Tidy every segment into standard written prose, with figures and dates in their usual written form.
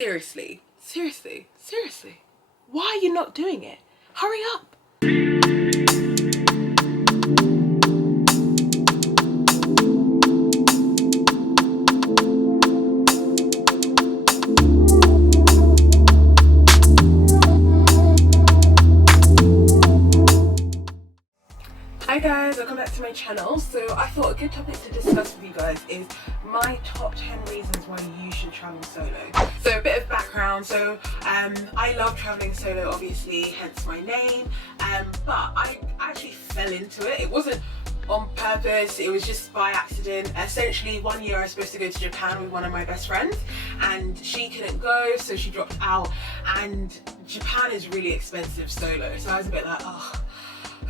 Seriously, seriously, seriously. Why are you not doing it? Hurry up. Hi guys, welcome back to my channel. So I thought a good topic to discuss with you guys is my top 10 reasons why you should travel solo. So a bit of background. So I love traveling solo, obviously, hence my name. But I actually fell into it. It wasn't on purpose, it was just by accident. Essentially, one year I was supposed to go to Japan with one of my best friends and she couldn't go, so she dropped out, and Japan is really expensive solo. So I was a bit like, oh,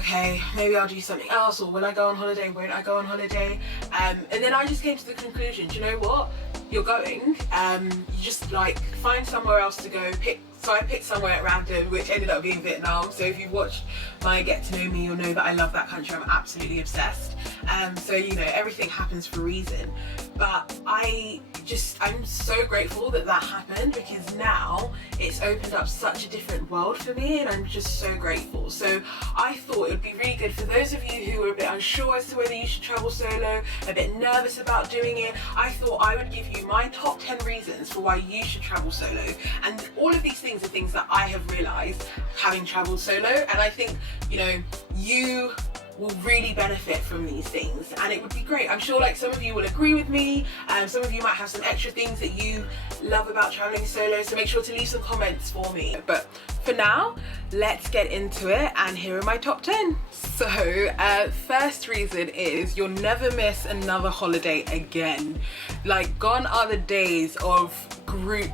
okay, maybe I'll do something else, or will I go on holiday, won't I go on holiday? And then I just came to the conclusion, do you know what? You're going, you just like find somewhere else to go, so I picked somewhere at random, which ended up being Vietnam. So if you've watched my Get to Know Me, you'll know that I love that country. I'm absolutely obsessed. So, you know, everything happens for a reason. But I'm so grateful that that happened, because now it's opened up such a different world for me, and I'm just so grateful. So I thought it would be really good for those of you who are a bit unsure as to whether you should travel solo, a bit nervous about doing it. I thought I would give you my top 10 reasons for why you should travel solo. And all of these things are things that I have realised having travelled solo, and I think, you know, you will really benefit from these things, and it would be great. I'm sure like some of you will agree with me, some of you might have some extra things that you love about traveling solo, so make sure to leave some comments for me. But for now, let's get into it, and here are my top 10. So first reason is you'll never miss another holiday again. Like, gone are the days of group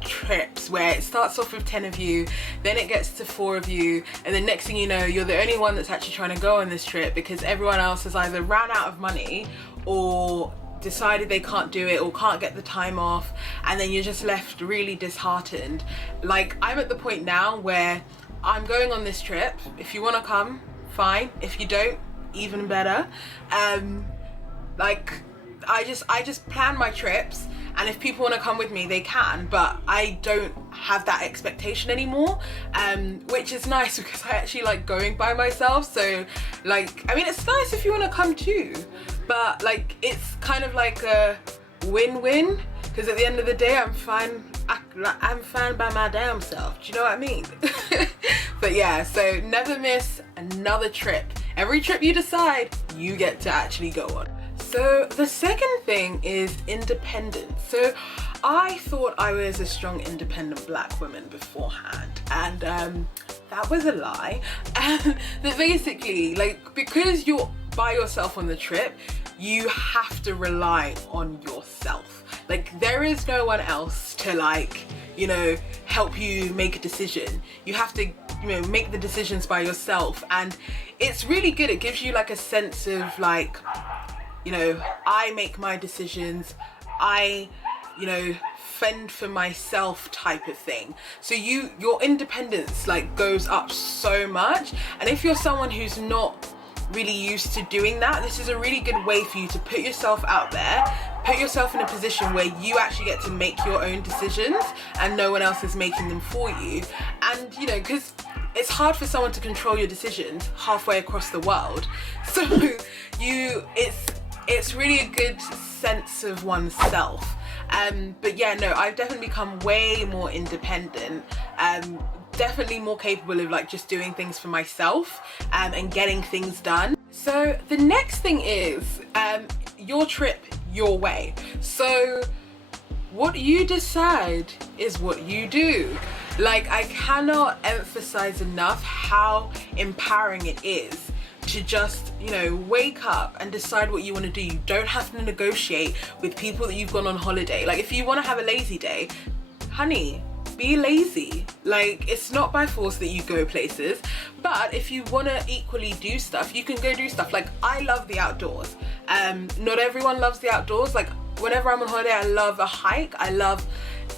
trips where it starts off with 10 of you, then it gets to 4 of you, and the next thing you know, you're the only one that's actually trying to go on this trip because everyone else has either ran out of money or decided they can't do it or can't get the time off, and then you're just left really disheartened. Like, I'm at the point now where I'm going on this trip. If you want to come, fine. If you don't, even better. Like, I just plan my trips, and if people want to come with me, they can, but I don't have that expectation anymore, which is nice because I actually like going by myself. So like, I mean, it's nice if you want to come too, but like, it's kind of like a win-win, because at the end of the day, I'm fine by my damn self. Do you know what I mean? But yeah, so never miss another trip. Every trip you decide, you get to actually go on. So the second thing is independence. So I thought I was a strong, independent black woman beforehand, and that was a lie. But basically, like, because you're by yourself on the trip, you have to rely on yourself. Like, there is no one else to, like, you know, help you make a decision. You have to, you know, make the decisions by yourself, and it's really good. It gives you like a sense of like, you know, I make my decisions, I, you know, fend for myself type of thing. So your independence like goes up so much. And if you're someone who's not really used to doing that, this is a really good way for you to put yourself out there, put yourself in a position where you actually get to make your own decisions and no one else is making them for you. And, you know, because it's hard for someone to control your decisions halfway across the world. So it's really a good sense of oneself. But yeah, no, I've definitely become way more independent, definitely more capable of like just doing things for myself, and getting things done. So the next thing is your trip, your way. So what you decide is what you do. Like, I cannot emphasize enough how empowering it is to just, you know, wake up and decide what you want to do. You don't have to negotiate with people that you've gone on holiday. Like, if you want to have a lazy day, honey, be lazy. Like, it's not by force that you go places, but if you want to equally do stuff, you can go do stuff. Like, I love the outdoors. Not everyone loves the outdoors. Like, whenever I'm on holiday, I love a hike. I love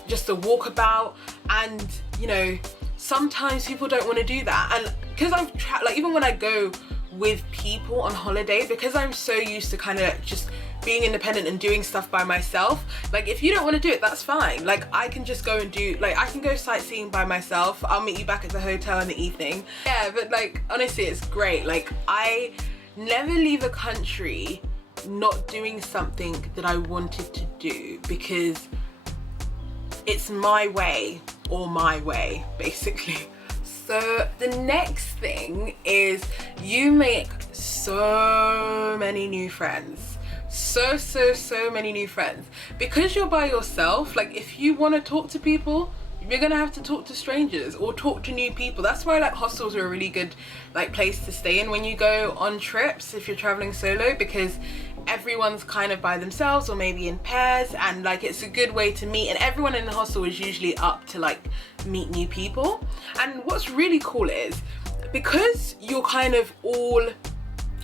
just a walkabout, and, you know, sometimes people don't want to do that. And because like, even when I go with people on holiday, because I'm so used to kind of just being independent and doing stuff by myself. Like if you don't want to do it, that's fine. Like I can just go and do, like I can go sightseeing by myself. I'll meet you back at the hotel in the evening. Yeah, but like honestly, it's great. Like I never leave a country not doing something that I wanted to do, because it's my way or my way, basically. So the next thing is you make so many new friends. So many new friends. Because you're by yourself, like if you want to talk to people, you're gonna have to talk to strangers or talk to new people. That's why like hostels are a really good like place to stay in when you go on trips if you're traveling solo, because everyone's kind of by themselves or maybe in pairs, and like it's a good way to meet, and everyone in the hostel is usually up to like meet new people. And what's really cool is because you're kind of all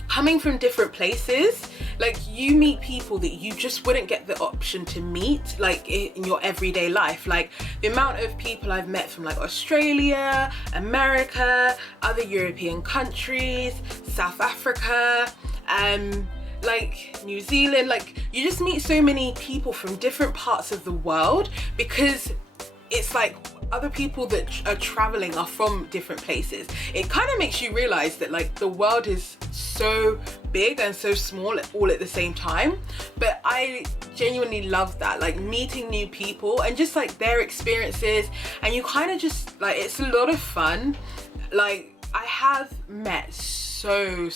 coming from different places, like you meet people that you just wouldn't get the option to meet like in your everyday life. Like the amount of people I've met from like Australia, America, other European countries, South Africa, like New Zealand, like you just meet so many people from different parts of the world, because it's like other people that are traveling are from different places. It kind of makes you realize that like the world is so big and so small all at the same time. But I genuinely love that, like meeting new people and just like their experiences, and you kind of just like, it's a lot of fun. Like I have met so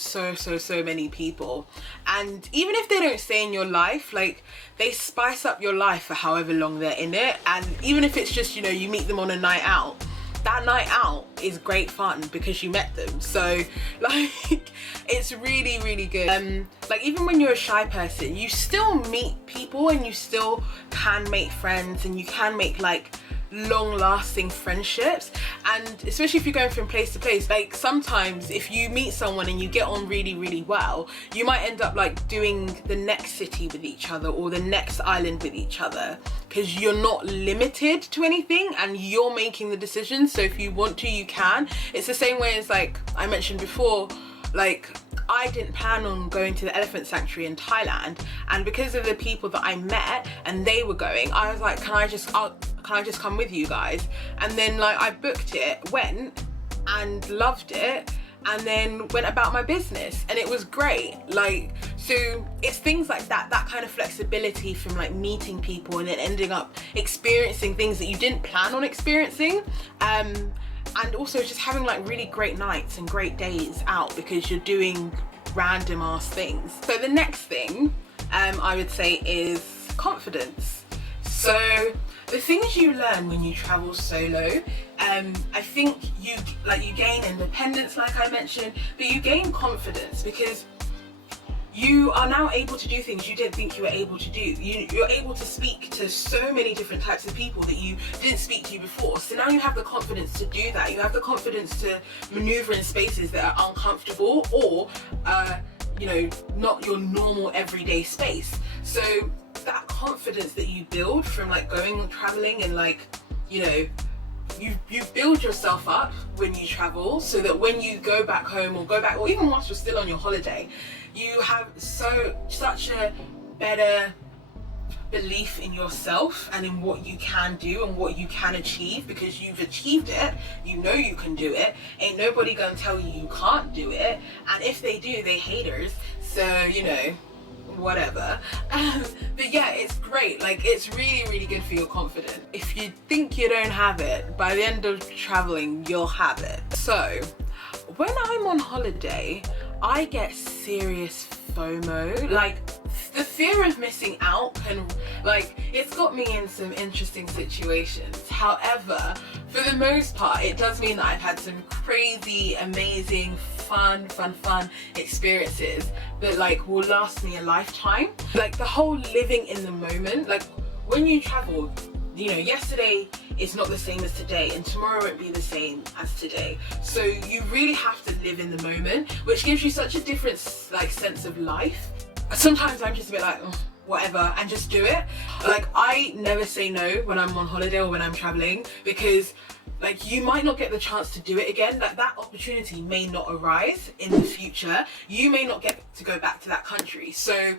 many people, and even if they don't stay in your life, like they spice up your life for however long they're in it. And even if it's just, you know, you meet them on a night out, that night out is great fun because you met them. So like it's really good. Like even when you're a shy person, you still meet people and you still can make friends, and you can make like long-lasting friendships. And especially if you're going from place to place, like sometimes if you meet someone and you get on really well, you might end up like doing the next city with each other or the next island with each other, because you're not limited to anything and you're making the decisions. So if you want to, you can. It's the same way as like I mentioned before, like I didn't plan on going to the elephant sanctuary in Thailand, and because of the people that I met and they were going, I was like, can I just come with you guys? And then like I booked it, went and loved it, and then went about my business, and it was great. Like, so it's things like that kind of flexibility from like meeting people and then ending up experiencing things that you didn't plan on experiencing, and also just having like really great nights and great days out because you're doing random ass things. So the next thing I would say is confidence. So the things you learn when you travel solo, I think you gain independence, like I mentioned, but you gain confidence because you are now able to do things you didn't think you were able to do. You're able to speak to so many different types of people that you didn't speak to before. So now you have the confidence to do that. You have the confidence to maneuver in spaces that are uncomfortable or, you know, not your normal everyday space. So that confidence that you build from like going traveling and like, you know, you build yourself up when you travel, so that when you go back home or even whilst you're still on your holiday, you have such a better belief in yourself and in what you can do and what you can achieve, because you've achieved it. You know you can do it. Ain't nobody gonna tell you you can't do it, and if they do, they haters. So, you know, whatever. But yeah, it's great. Like it's really good for your confidence. If you think you don't have it, by the end of traveling you'll have it. So when I'm on holiday, I get serious FOMO. Like the fear of missing out can, like, it's got me in some interesting situations. However, for the most part, it does mean that I've had some crazy, amazing, fun experiences that like will last me a lifetime. Like the whole living in the moment. Like when you travel, you know, yesterday is not the same as today, and tomorrow won't be the same as today. So you really have to live in the moment, which gives you such a different like sense of life. Sometimes I'm just a bit like, whatever, and just do it. Like I never say no when I'm on holiday or when I'm traveling, because like you might not get the chance to do it again. Like that opportunity may not arise in the future. You may not get to go back to that country. So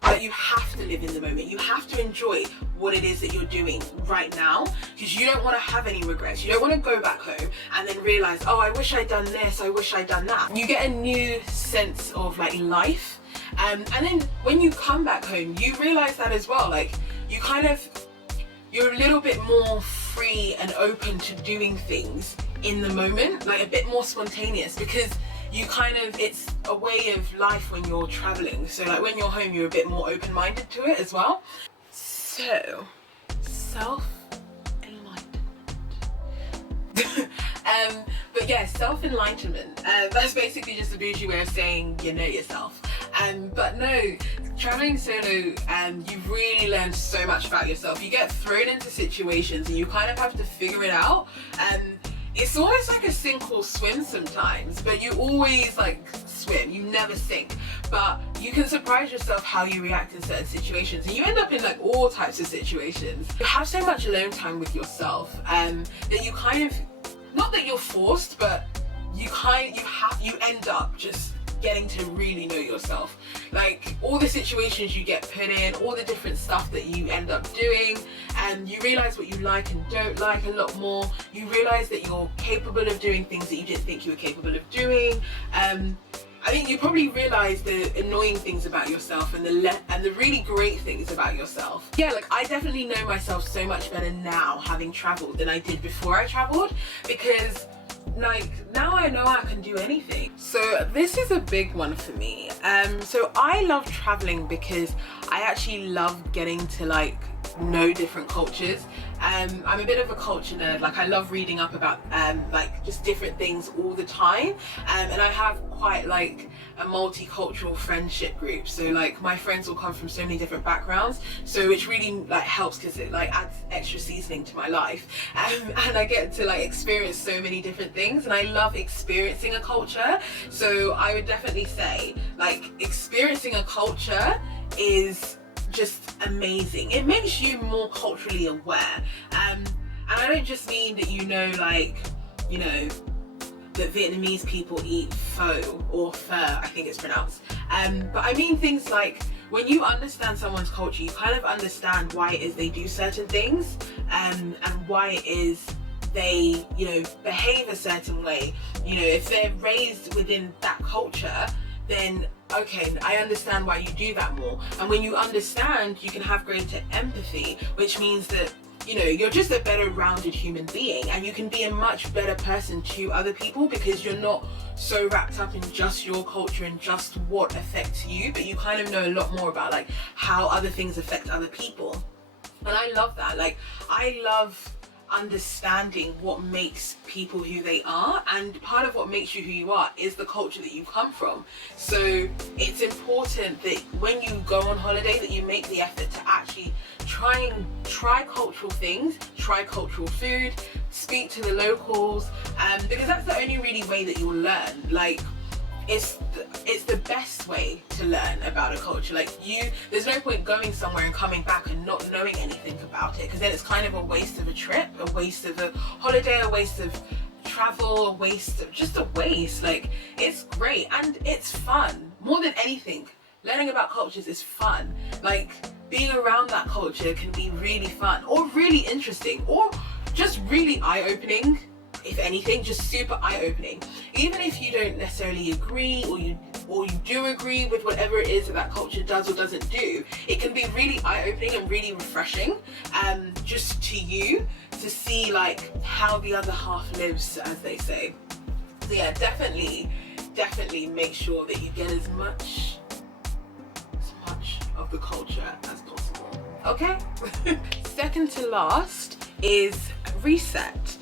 But you have to live in the moment. You have to enjoy what it is that you're doing right now, because you don't want to have any regrets. You don't want to go back home and then realize, oh, I wish I'd done this, I wish I'd done that. You get a new sense of like life. And then when you come back home, you realize that as well. Like you're a little bit more free and open to doing things in the moment, like a bit more spontaneous, because you it's a way of life when you're traveling. So like when you're home, you're a bit more open-minded to it as well. So, self-enlightenment. But yeah, self-enlightenment, that's basically just a bougie way of saying you know yourself. But no, traveling solo, you really learn so much about yourself. You get thrown into situations and you kind of have to figure it out. It's almost like a sink or swim sometimes, but you always like swim, you never sink. But you can surprise yourself how you react in certain situations, and you end up in like all types of situations. You have so much alone time with yourself that you not that you're forced, but you end up just getting to really know yourself. Like all the situations you get put in, all the different stuff that you end up doing, and you realize what you like and don't like a lot more. You realize that you're capable of doing things that you didn't think you were capable of doing. I think you probably realize the annoying things about yourself and the really great things about yourself. Yeah, like I definitely know myself so much better now having traveled than I did before I traveled, because like now I know I can do anything. So this is a big one for me. So I love traveling because I actually love getting to like know different cultures. I'm a bit of a culture nerd. Like I love reading up about like just different things all the time, and I have quite like a multicultural friendship group. So like my friends will come from so many different backgrounds, so which really like helps because it like adds extra seasoning to my life, and I get to like experience so many different things, and I love experiencing a culture. So I would definitely say like experiencing a culture is just amazing. It makes you more culturally aware, and I don't just mean that like that Vietnamese people eat pho or pho, I think it's pronounced, but I mean things like when you understand someone's culture, you kind of understand why it is they do certain things, and why it is they behave a certain way. If they're raised within that culture, then okay, I understand why you do that more. And when you understand, you can have greater empathy, which means that you're just a better rounded human being, and you can be a much better person to other people because you're not so wrapped up in just your culture and just what affects you, but you kind of know a lot more about like how other things affect other people. And I love that. Like I love understanding what makes people who they are, and part of what makes you who you are is the culture that you come from. So it's important that when you go on holiday that you make the effort to actually try cultural things, try cultural food, speak to the locals, because that's the only really way that you'll learn. Like it's the best way to learn about a culture. Like there's no point going somewhere and coming back and not knowing anything about it, because then it's kind of a waste of a trip, a waste of a holiday, a waste of travel, a waste. Like it's great and it's fun. More than anything, learning about cultures is fun. Like being around that culture can be really fun or really interesting or just really eye-opening. If anything, just super eye-opening. Even if you don't necessarily agree, or you do agree with whatever it is that culture does or doesn't do, it can be really eye-opening and really refreshing, just to you to see like how the other half lives, as they say. So yeah, definitely make sure that you get as much of the culture as possible. Okay. Second to last is reset.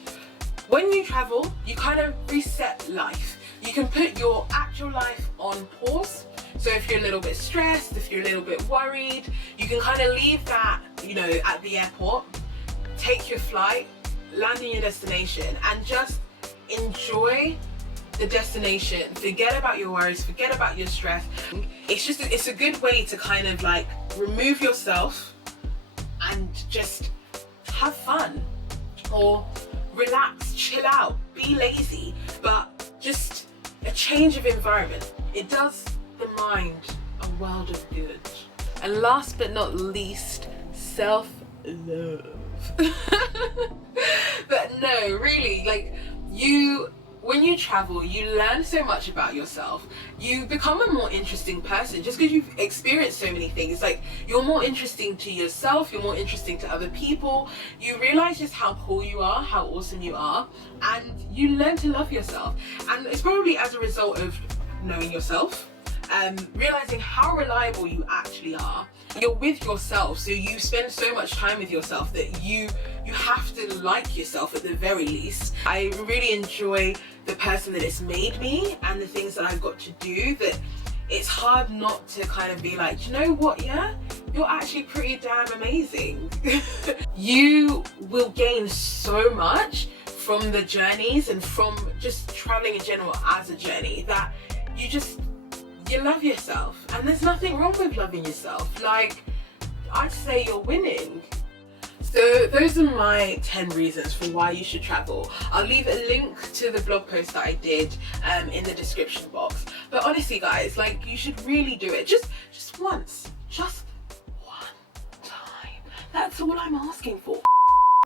When you travel, you kind of reset life. You can put your actual life on pause. So if you're a little bit stressed, if you're a little bit worried, you can kind of leave that, at the airport, take your flight, land in your destination, and just enjoy the destination. Forget about your worries, forget about your stress. It's a good way to kind of like remove yourself and just have fun, or relax, chill out, be lazy, but just a change of environment. It does the mind a world of good. And last but not least, self-love. But no, really, like, when you travel, you learn so much about yourself. You become a more interesting person just because you've experienced so many things. Like, you're more interesting to yourself, you're more interesting to other people. You realize just how cool you are, how awesome you are, and you learn to love yourself. And it's probably as a result of knowing yourself, realizing how reliable you actually are. You're with yourself, so you spend so much time with yourself that you have to like yourself at the very least. I really enjoy the person that it's made me and the things that I've got to do, that it's hard not to kind of be like, you know what, yeah, you're actually pretty damn amazing. You will gain so much from the journeys and from just traveling in general as a journey, that you love yourself. And there's nothing wrong with loving yourself. Like, I'd say you're winning. So those are my 10 reasons for why you should travel. I'll leave a link to the blog post that I did in the description box. But honestly guys, like, you should really do it. Just once. Just one time. That's all I'm asking for.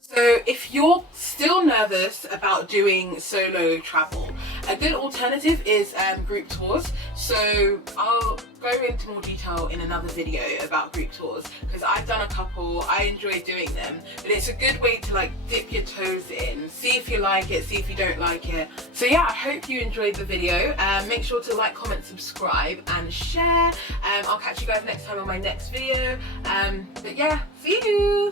So if you're still nervous about doing solo travel, a good alternative is group tours. So I'll go into more detail in another video about group tours, because I've done a couple, I enjoy doing them, but it's a good way to like dip your toes in, see if you like it, see if you don't like it. So yeah, I hope you enjoyed the video. Make sure to like, comment, subscribe and share. I'll catch you guys next time on my next video. But yeah, see you!